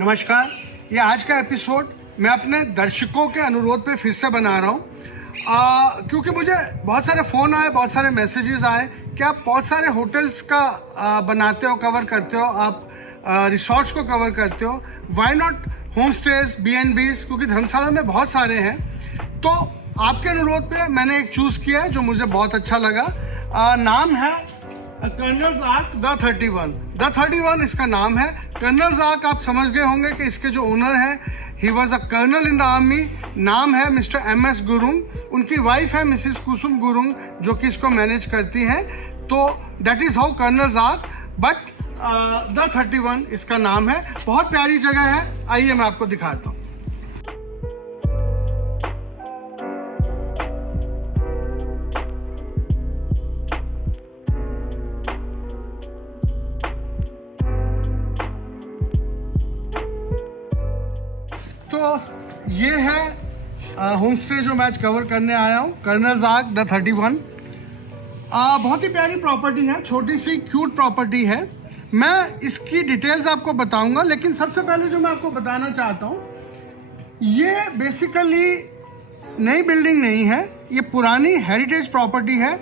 नमस्कार। ये आज का एपिसोड मैं अपने दर्शकों के अनुरोध पे फिर से बना रहा हूँ, क्योंकि मुझे बहुत सारे फ़ोन आए, बहुत सारे मैसेजेस आए कि आप बहुत सारे होटल्स का बनाते हो, कवर करते हो, आप रिसोर्ट्स को कवर करते हो, why not home stage, B&Bs, क्योंकि धर्मशाला में बहुत सारे हैं। तो आपके अनुरोध पे मैंने एक चूज़ किया है जो मुझे बहुत अच्छा लगा। नाम है कर्नल्स आर्क द 31। द 31 इसका नाम है। कर्नल्स आर्क आप समझ गए होंगे कि इसके जो ओनर हैं, he was a colonel in the army. नाम है मिस्टर MS गुरुंग। उनकी वाइफ है मिसिस कुसुम गुरुंग, जो कि इसको मैनेज करती हैं। तो that is how colonel's arc, but the 31 इसका नाम है। बहुत प्यारी जगह है, आइए मैं आपको दिखाता हूँ। तो ये है होम स्टे जो मैं आज कवर करने आया हूँ, कर्नल्स आर्क द 31। बहुत ही प्यारी प्रॉपर्टी है, छोटी सी क्यूट प्रॉपर्टी है। मैं इसकी डिटेल्स आपको बताऊंगा, लेकिन सबसे पहले जो मैं आपको बताना चाहता हूँ, ये बेसिकली नई बिल्डिंग नहीं है, ये पुरानी हेरिटेज प्रॉपर्टी है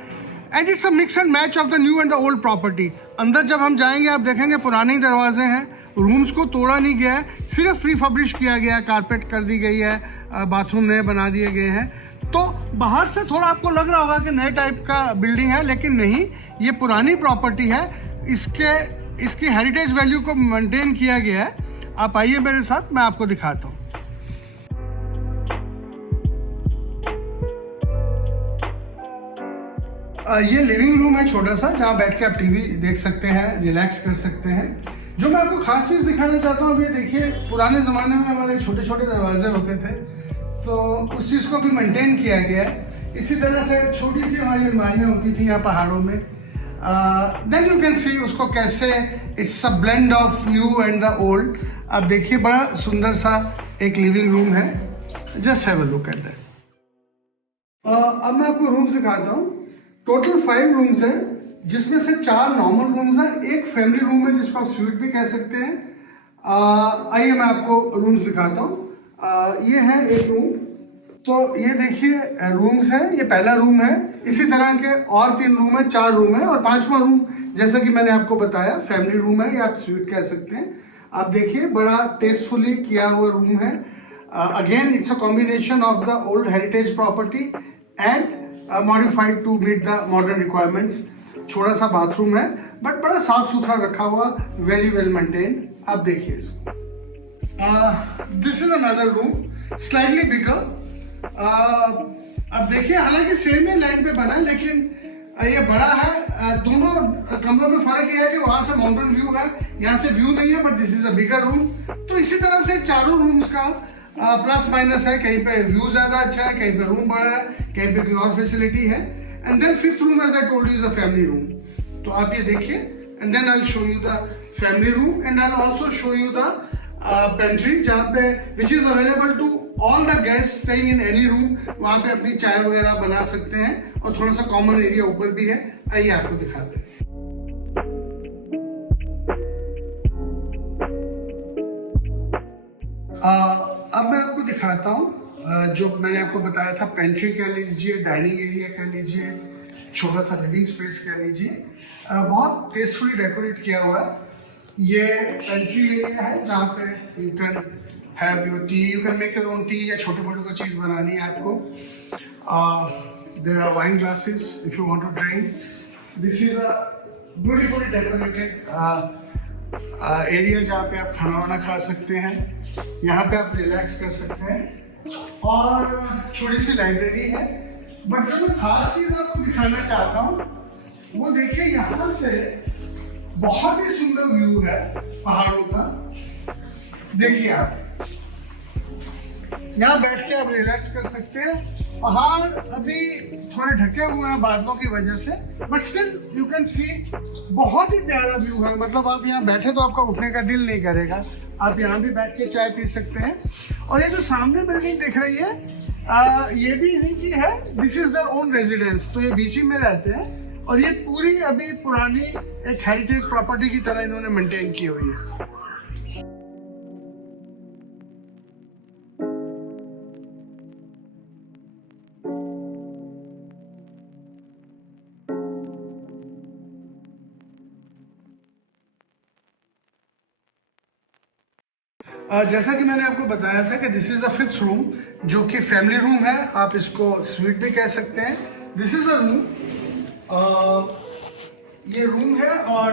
and it's a mix and match of the new and the old property. अंदर जब हम जाएंगे आप देखेंगे पुराने ही दरवाजे हैं, रूम्स को तोड़ा नहीं गया है, सिर्फ रिफर्बिश किया गया है, कारपेट कर दी गई है, बाथरूम नए बना दिए गए हैं। तो बाहर से थोड़ा आपको लग रहा होगा कि नए टाइप का बिल्डिंग है, लेकिन नहीं, ये पुरानी प्रॉपर्टी है। इसकी हेरिटेज वैल्यू को मेंटेन किया गया है। आप आइए मेरे साथ, मैं आपको दिखाता हूँ। ये लिविंग रूम है छोटा सा, जहाँ बैठ के आप टीवी देख सकते हैं, रिलैक्स कर सकते हैं। जो मैं आपको खास चीज़ दिखाना चाहता हूँ, अब ये देखिए, पुराने ज़माने में हमारे छोटे छोटे दरवाजे होते थे, तो उस चीज़ को भी मेंटेन किया गया है। इसी तरह से छोटी सी हमारी अलमारियाँ होती थी यहाँ पहाड़ों में। देन यू कैन सी उसको कैसे it's a blend of new and the old. अब देखिए, बड़ा सुंदर सा एक लिविंग रूम है। Just have a look at that. अब मैं आपको रूम्स दिखाता हूँ। टोटल 5 रूम्स हैं, जिसमें से 4 नॉर्मल रूम्स हैं, एक फैमिली रूम है जिसको आप स्वीट भी कह सकते हैं। आइए मैं आपको रूम्स दिखाता हूँ। ये है एक रूम, तो ये देखिए रूम्स है, ये पहला रूम है। इसी तरह के और 3 रूम है, 4 रूम है, और 5वां रूम जैसा कि मैंने आपको बताया फैमिली रूम है, या आप स्वीट कह सकते हैं। आप देखिए, बड़ा टेस्टफुली किया हुआ रूम है। Again it's a combination of the old heritage property and modified to meet the modern requirements. छोटा सा बाथरूम है, बट बड़ा साफ सुथरा रखा हुआ, वेरी वेल मेंटेन्ड। आप देखिए इसको। This is another room, slightly bigger. अब देखिए, हालांकि सेम ही लाइन पे बना है, लेकिन ये बड़ा है। दोनों कमरों में फर्क ये है कि वहां से माउंटेन व्यू है, यहाँ से व्यू नहीं है, but this is a bigger room. तो इसी तरह से चारों रूम्स का प्लस माइनस है। कहीं पे व्यू ज्यादा अच्छा है, कहीं पे रूम बड़ा है, कहीं पे कोई और फैसिलिटी है। And then 5th room, as I told you, is a family room. तो आप ये देखिए, and then I will show you the family room and I will also show you the pantry, जहाँ पे which is available to all the guest staying in any room. वहाँ पे अपनी चाय वगैरह बना सकते हैं, और थोड़ा सा कॉमन एरिया ऊपर भी है। आइए आपको दिखाते हैं। अब मैं आपको दिखाता हूँ जो मैंने आपको बताया था, पेंट्री कह लीजिए, डाइनिंग एरिया कह लीजिए, छोटा सा लिविंग स्पेस कह लीजिए। बहुत टेस्टफुली डेकोरेट किया हुआ है। ये पेंट्री एरिया है, जहाँ पे you can have your tea, you can make your own tea, या छोटे मोटे को चीज़ बनानी है आपको। There are wine glasses if you want to drink. This is a beautifully decorated area, जहाँ पे आप खाना वाना खा सकते हैं। यहाँ पे आप रिलैक्स कर सकते हैं, और छोटी सी लाइब्रेरी है। बट जो मैं खास चीज़ आपको दिखाना चाहता हूँ, वो देखिए, यहाँ से बहुत ही सुंदर व्यू है पहाड़ों का। देखिए, आप यहाँ बैठ के आप रिलैक्स कर सकते हैं। पहाड़ अभी थोड़े ढके हुए हैं बादलों की वजह से, but still you can see, बहुत ही प्यारा व्यू है। मतलब आप यहाँ बैठे तो आपका उठने का दिल नहीं करेगा। आप यहाँ भी बैठ के चाय पी सकते हैं। और ये जो सामने बिल्डिंग दिख रही है, ये भी इन्हीं की है। This is their own residence. तो ये बीच ही में रहते हैं, और ये पूरी अभी पुरानी एक हेरिटेज प्रॉपर्टी की तरह इन्होंने मेंटेन की हुई है। जैसा कि मैंने आपको बताया था कि this is the 5th room, जो कि फैमिली रूम है, आप इसको स्वीट भी कह सकते हैं। दिस इज़ अ रूम, ये रूम है और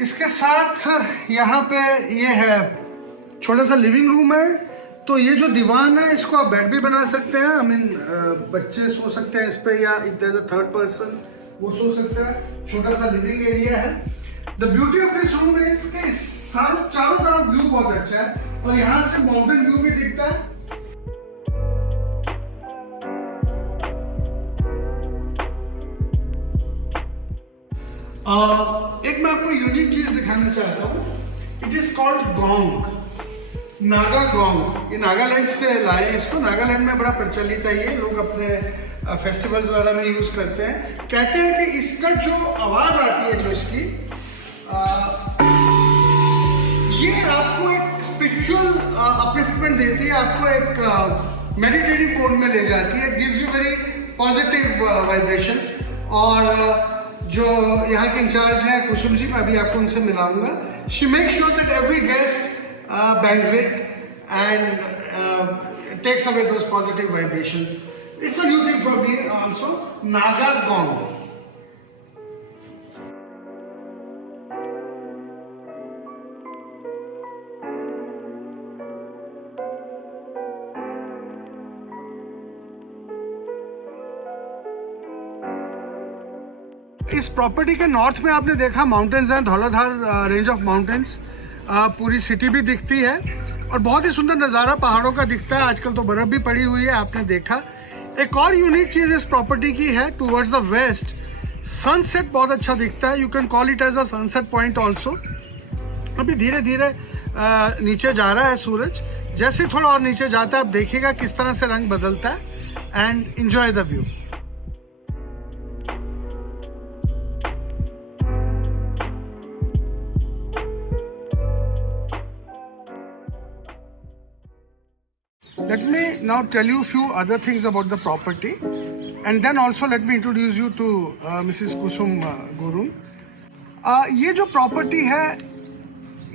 इसके साथ यहाँ पे ये है छोटा सा लिविंग रूम है। तो ये जो दीवान है इसको आप बेड भी बना सकते हैं। आई मीन बच्चे सो सकते हैं इस पे, या if there is a third person वो सो सकता है। छोटा सा लिविंग एरिया है। The beauty of this room is कि चारों तरफ व्यू बहुत अच्छा है और यहाँ से माउंटेन व्यू भी दिखता है। एक मैं आपको यूनिक चीज दिखाना चाहता हूँ। It is called gong, Naga gong. ये नागालैंड से लाए हैं इसको। नागालैंड में बड़ा प्रचलित है, ये लोग अपने फेस्टिवल्स वगैरह में यूज करते हैं। कहते हैं कि इसका जो आवाज आती है, जो इसकी ये आपको एक स्पिरिचुअल अपलिफ्टमेंट देती है, आपको एक मेडिटेटिव मोड में ले जाती है। It gives you very positive vibrations. और जो यहाँ के इंचार्ज हैं कुसुम जी, मैं अभी आपको उनसे मिलाऊंगा। She make sure that every guest bangs it and takes away those positive vibrations. It's a new thing for me also. Naga Gong. इस प्रॉपर्टी के नॉर्थ में आपने देखा माउंटेन्स हैं, धौलाधार रेंज ऑफ माउंटेन्स। पूरी सिटी भी दिखती है और बहुत ही सुंदर नज़ारा पहाड़ों का दिखता है। आजकल तो बर्फ़ भी पड़ी हुई है, आपने देखा। एक और यूनिक चीज़ इस प्रॉपर्टी की है, टूवर्ड्स द वेस्ट सनसेट बहुत अच्छा दिखता है। You can call it as a sunset point also. अभी धीरे धीरे नीचे जा रहा है सूरज। जैसे थोड़ा और नीचे जाता है, आप देखिएगा किस तरह से रंग बदलता है। And enjoy the view. Let me now tell you a few other things about the property, and then also let me introduce you to Mrs. Kusum Gurung. ये जो प्रॉपर्टी है,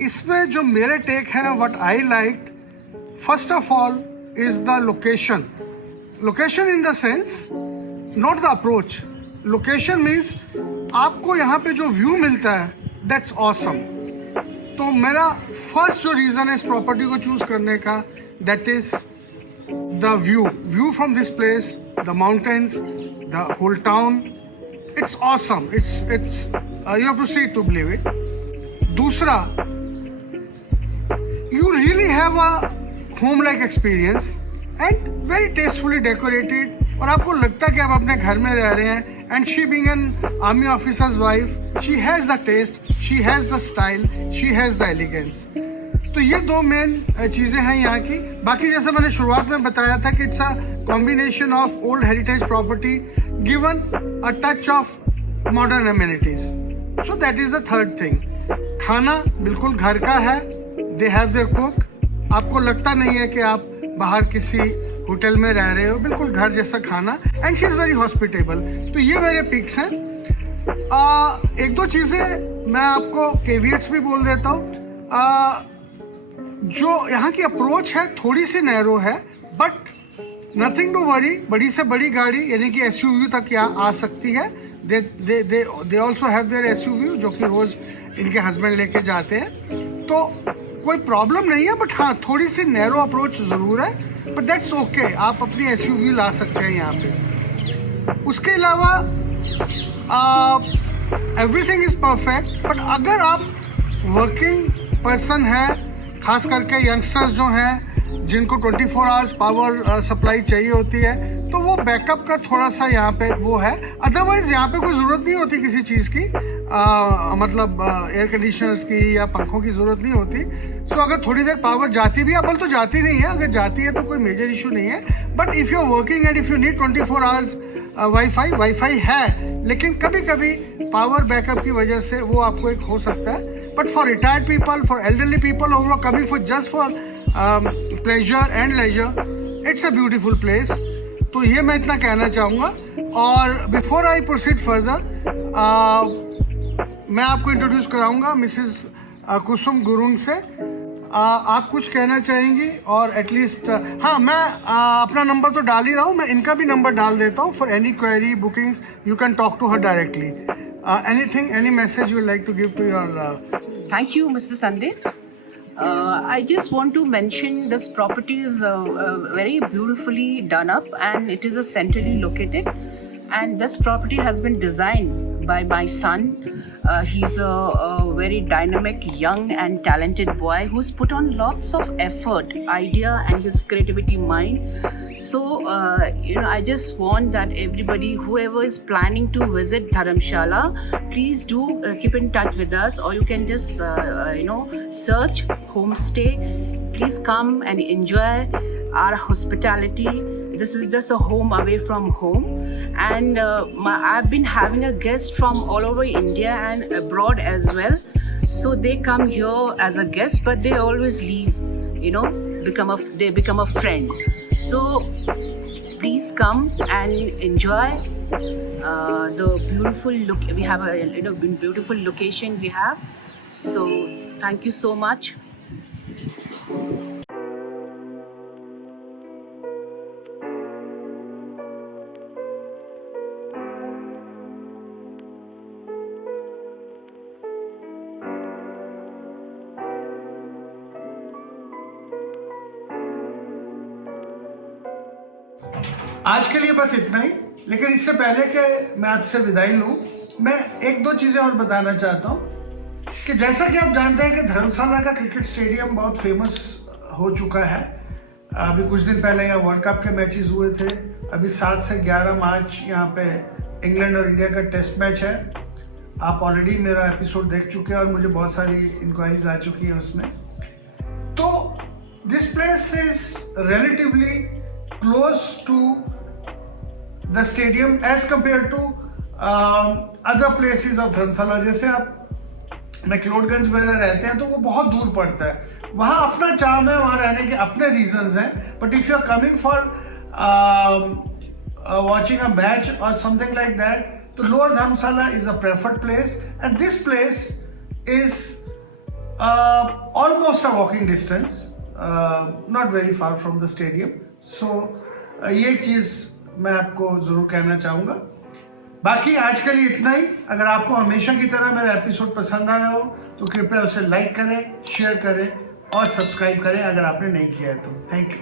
इसमें जो मेरे टेक हैं, what I liked, first of all is the location. Location in the sense, not the approach. Location means आपको यहाँ पे जो व्यू मिलता है, that's awesome. तो मेरा फर्स्ट जो रीज़न है इस प्रॉपर्टी को चूज करने का, that is the view from this place, the mountains, the whole town. It's awesome. It's you have to see it to believe it. दूसरा, you really have a home-like experience and very tastefully decorated. और आपको लगता है कि आप अपने घर में रह रहे हैं। And she being an army officer's wife, she has the taste, she has the style, she has the elegance. तो ये दो मेन चीज़ें हैं यहाँ की। बाकी जैसे मैंने शुरुआत में बताया था कि it's a combination of old heritage property given a touch of modern amenities. So that is the third thing. खाना बिल्कुल घर का है। They have their cook. आपको लगता नहीं है कि आप बाहर किसी होटल में रह रहे हो, बिल्कुल घर जैसा खाना। And she is very hospitable. तो ये मेरे पिक्स हैं। एक दो चीज़ें मैं आपको केवियट्स भी बोल देता हूँ। जो यहाँ की अप्रोच है थोड़ी सी नैरो है, बट नथिंग टू वरी। बड़ी से बड़ी गाड़ी यानी कि एसयूवी तक यहाँ आ सकती है। They also have their SUV, जो कि रोज इनके हस्बैंड लेके जाते हैं। तो कोई प्रॉब्लम नहीं है, बट हाँ थोड़ी सी नैरो अप्रोच ज़रूर है, बट दैट्स ओके। आप अपनी एसयूवी ला सकते हैं यहाँ पे। उसके अलावा एवरीथिंग इज़ परफेक्ट। बट अगर आप वर्किंग पर्सन हैं, खास करके यंगस्टर्स जो हैं जिनको 24 आवर्स पावर सप्लाई चाहिए होती है, तो वो बैकअप का थोड़ा सा यहाँ पे वो है। अदरवाइज यहाँ पे कोई ज़रूरत नहीं होती किसी चीज़ की, मतलब एयर कंडीशनर्स की या पंखों की ज़रूरत नहीं होती। सो अगर थोड़ी देर पावर जाती भी, अब तो जाती नहीं है, अगर जाती है तो कोई मेजर इशू नहीं है। But if you are working and if you need 24 hours wifi है, लेकिन कभी कभी पावर बैकअप की वजह से वो आपको एक हो सकता है। But for retired people, for elderly people who are coming for just for pleasure and leisure, it's a beautiful place. तो ये मैं इतना कहना चाहूँगा। और before I proceed further, मैं आपको इंट्रोड्यूस कराऊंगा मिसेस कुसुम गुरुंग से। आप कुछ कहना चाहेंगी? और एटलीस्ट हाँ, मैं अपना नंबर तो डाल ही रहा हूँ, मैं इनका भी नंबर डाल देता हूँ. For any query bookings you can talk to her directly. Anything, any message you would like to give to your Thank you, Mr. Sunday. I just want to mention this property is very beautifully done up, and it is centrally located. And this property has been designed by my son. He's a very dynamic, young, and talented boy who's put on lots of effort, idea, and his creativity mind. So, I just want that everybody, whoever is planning to visit Dharamshala, please do keep in touch with us, or you can just, search homestay. Please come and enjoy our hospitality. This is just a home away from home, and I've been having a guest from all over India and abroad as well. So they come here as a guest, but they always leave, they become a friend. So please come and enjoy the beautiful look. We have a beautiful location we have. So thank you so much. आज के लिए बस इतना ही. लेकिन इससे पहले कि मैं आपसे विदाई लूं, मैं एक दो चीज़ें और बताना चाहता हूं कि जैसा कि आप जानते हैं कि धर्मशाला का क्रिकेट स्टेडियम बहुत फेमस हो चुका है. अभी कुछ दिन पहले यहाँ वर्ल्ड कप के मैचेस हुए थे. अभी 7 से 11 मार्च यहाँ पे इंग्लैंड और इंडिया का टेस्ट मैच है. आप ऑलरेडी मेरा एपिसोड देख चुके हैं और मुझे बहुत सारी इंक्वायरीज आ चुकी हैं उसमें. तो this place is relatively close to the stadium as compared to other places of धर्मशाला. जैसे आप मैक्लोडगंज वगैरह रहते हैं तो वो बहुत दूर पड़ता है. वहाँ अपना चार्म है, वहाँ रहने के अपने रीजंस हैं. But if you are coming for watching a match or something like that, तो lower Dharamshala is a preferred place, and this place is almost a walking distance, not very far from the stadium. सो ये चीज़ मैं आपको ज़रूर कहना चाहूँगा. बाकी आज के लिए इतना ही. अगर आपको हमेशा की तरह मेरा एपिसोड पसंद आया हो तो कृपया उसे लाइक करें, शेयर करें और सब्सक्राइब करें अगर आपने नहीं किया है तो. Thank you.